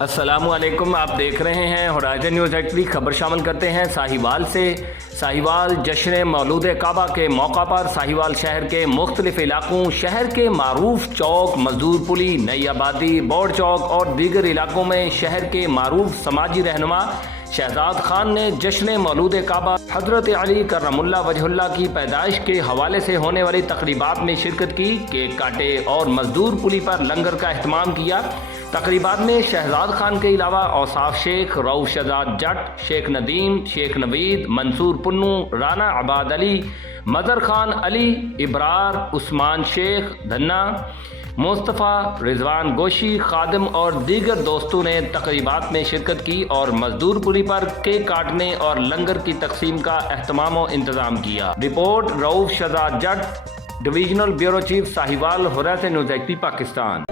अस्सलामुअलैकुम, आप देख रहे हैं होराइजन न्यूज़ एक्चुअली। खबर शामिल करते हैं साहिवाल से। साहिवाल जश्न मौलूद काबा के मौका पर साहिवाल शहर के मुख्तलिफ इलाकों, शहर के मारूफ चौक, मजदूर पुली, नई आबादी, बोर्ड चौक और दीगर इलाकों में शहर के मारूफ समाजी रहनुमा शहजाद खान ने जश्न मौलूद काबा हजरत अली करमुल्लाह वजहुल्लाह की पैदाइश के हवाले से होने वाली तकरीबात में शिरकत की। केक काटे और मजदूर पुली पर लंगर का एहतमाम किया। तकरीबात में शहजाद खान के अलावा औसाफ शेख, रऊफ शहजाद जट, शेख नदीम, शेख नवीद, मंसूर पुन्नू, राना आबाद अली, मजर खान अली, इब्रार, उस्मान शेख धन्ना, मुस्तफ़ा, रिजवान गोशी, खादिम और दीगर दोस्तों ने तकरीबात में शिरकत की और मजदूर पुली पर केक काटने और लंगर की तकसीम का एहतमाम और इंतजाम किया। Report Rauf Shahzad Jat, divisional bureau chief Sahiwal, horizon news actually, Pakistan.